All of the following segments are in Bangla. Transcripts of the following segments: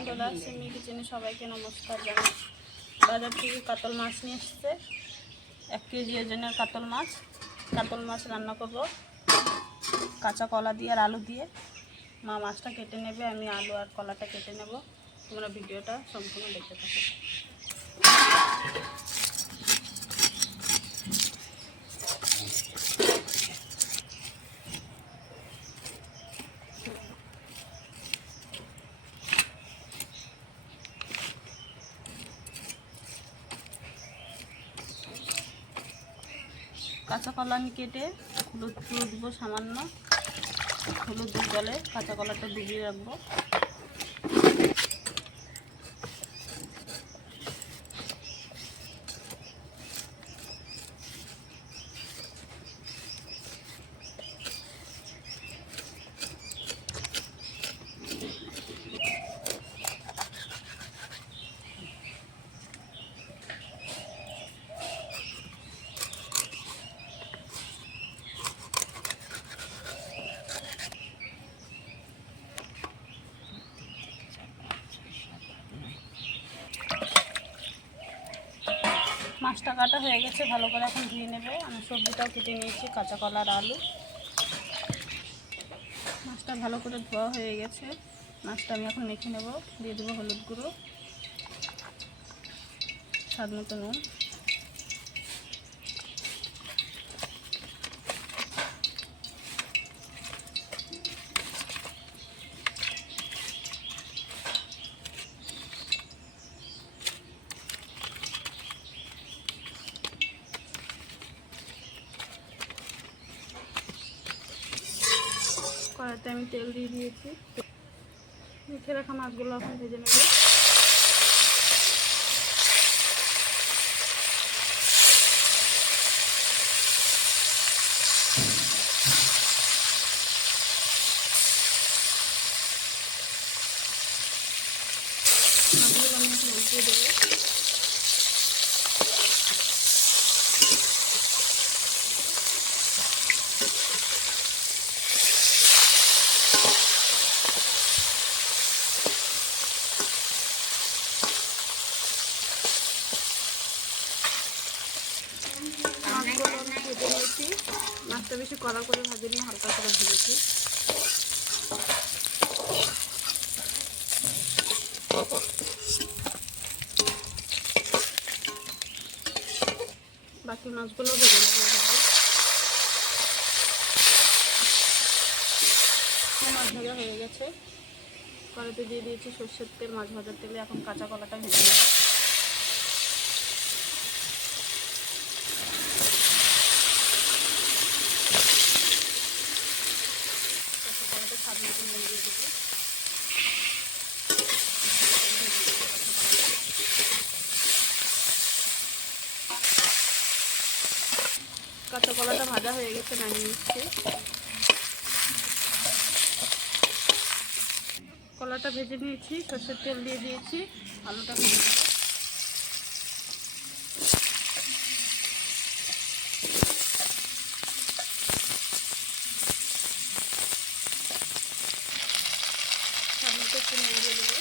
বন্ধুরা, সিমি কিচেনে সবাইকে নমস্কার জানাই। বাজার থেকে কাতল মাছ নিয়ে এসছে, 1 কেজি ওজনের কাতল মাছ রান্না করব কাঁচা কলা দিয়ে আর আলু দিয়ে। মা মাছটা কেটে নেবে, আমি আলু আর কলাটা কেটে নেব। তোমরা ভিডিওটা সম্পূর্ণ দেখতে থাকো। কাঁচা কলা আমি কেটে হলুদ দেবো সামান্য, হলুদ জলে কাঁচা কলাটা ডুবিয়ে রাখবো। মাছটা কাটা হয়ে গেছে, ভালো করে এখন ধুয়ে নেবে। আমি সবজিটাও কেটে নিয়েছি, কাঁচা কলা আর আলু। মাছটা ভালো করে ধোয়া হয়ে গেছে, মাছটা আমি এখন মেখে নেব। দিয়ে দেবো হলুদ গুঁড়ো, স্বাদ মতো নুন, কড়াইতে আমি তেল দিয়ে দিয়েছি। মেখে রাখা মাছগুলো এখন ভেজে নেব। মাছগুলো আমি এখন উল্টিয়ে দেবো। মাছগুলো আমি ভেজে নিয়েছি, মাছটা বেশি কড়া করে ভাজে নিয়ে হালকা করে ভেজেছি। বাকি মাছগুলো ভেজে নেব। মাছ ভাজা হয়ে গেছে, কড়াইতে দিয়ে দিয়েছি সর্ষের তেল, মাছ ভাজার তেলে। এখন কাঁচা কলাটা ভেজে নেব। কাঁচা কলাটা স্বাদ মতো নুন দিয়ে দেবো। কাঁচা কলাটা ভাজা হয়ে গেছে, নামিয়ে নিচ্ছি। কলাটা ভেজে নিয়েছি, সর্ষের তেল দিয়ে দিয়েছি, আলুটা ভেজে নেব। সামনেটা একটু নেড়ে দেবো।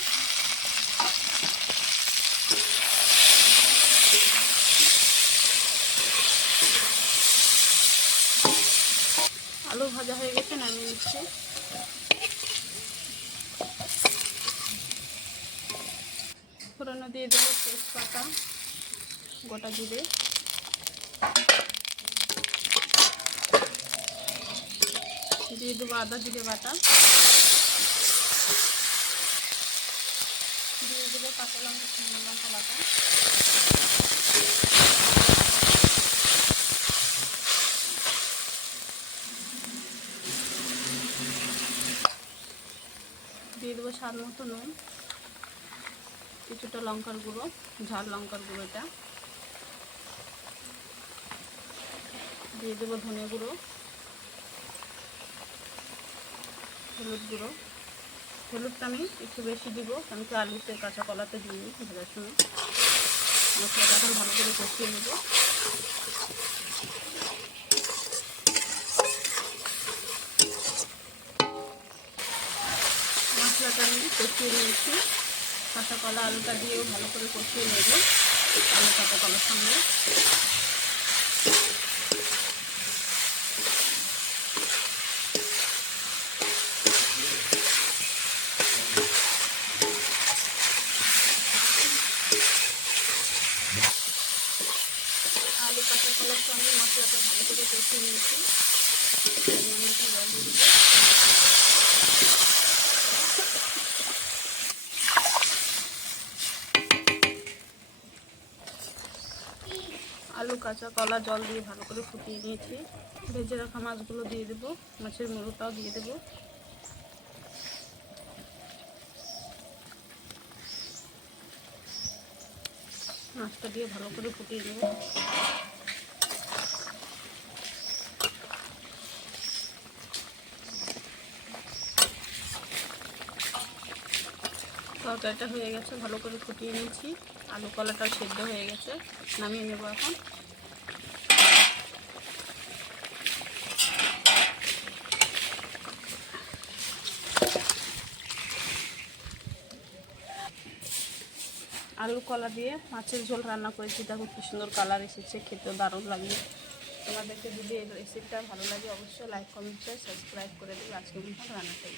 আলু ভাজা হয়ে গেছে, নামিয়ে নিচ্ছি। ফোড়নে দিয়ে দেবো তেজপাতা, গোটা জিরে, দিয়ে দেবো আদা জিরে বাটা, দিয়ে দেবো কাঁচা লঙ্কা, শুকনো লঙ্কা বাটা, দিয়ে দেবো স্বাদ মতো নুন, কিছুটা লঙ্কার গুঁড়ো, ঝাল লঙ্কার গুঁড়ো এটা, দিয়ে দেবো ধনে গুঁড়ো, হলুদ গুঁড়ো। হলুদটা আমি একটু বেশি দিব, কারণ কি আলুতে কাঁচা কলাতে দিই ভাজার সময়। মশলাটা এখন ভালো করে কষিয়ে নেব। মশলাটা আমি কষিয়ে নিয়েছি, কাঁচা কলা আলুটা দিয়েও ভালো করে কষিয়ে নেব আলু কাঁচা কলার সঙ্গে। আলু কাঁচা কলার সঙ্গে মশলাটা ভালো করে কষিয়ে নিয়েছি। জল দিয়ে দেবো। আলু কাঁচা কলা জল দিয়ে ভালো করে ফুটিয়ে নিয়েছি। ভেজে রাখা মাছগুলো দিয়ে দেবো, মাছের মুড়োটাও দিয়ে দেবো। মাছটা দিয়ে ভালো করে ফুটিয়ে দেবো। তরকারিটা হয়ে গেছে, ভালো করে ফুটিয়ে নিয়েছি। আলু কলাটাও সেদ্ধ হয়ে গেছে, নামিয়ে নেব এখন। আলু কলা দিয়ে মাছের ঝোল রান্না করেছি, দেখো কি সুন্দর কালার এসেছে, খেতেও দারুণ লাগে। তোমাদেরকে যদি এই রেসিপিটা ভালো লাগে অবশ্যই লাইক কমেন্ট শেয়ার সাবস্ক্রাইব করে দেবে। আজকে রান্নাটা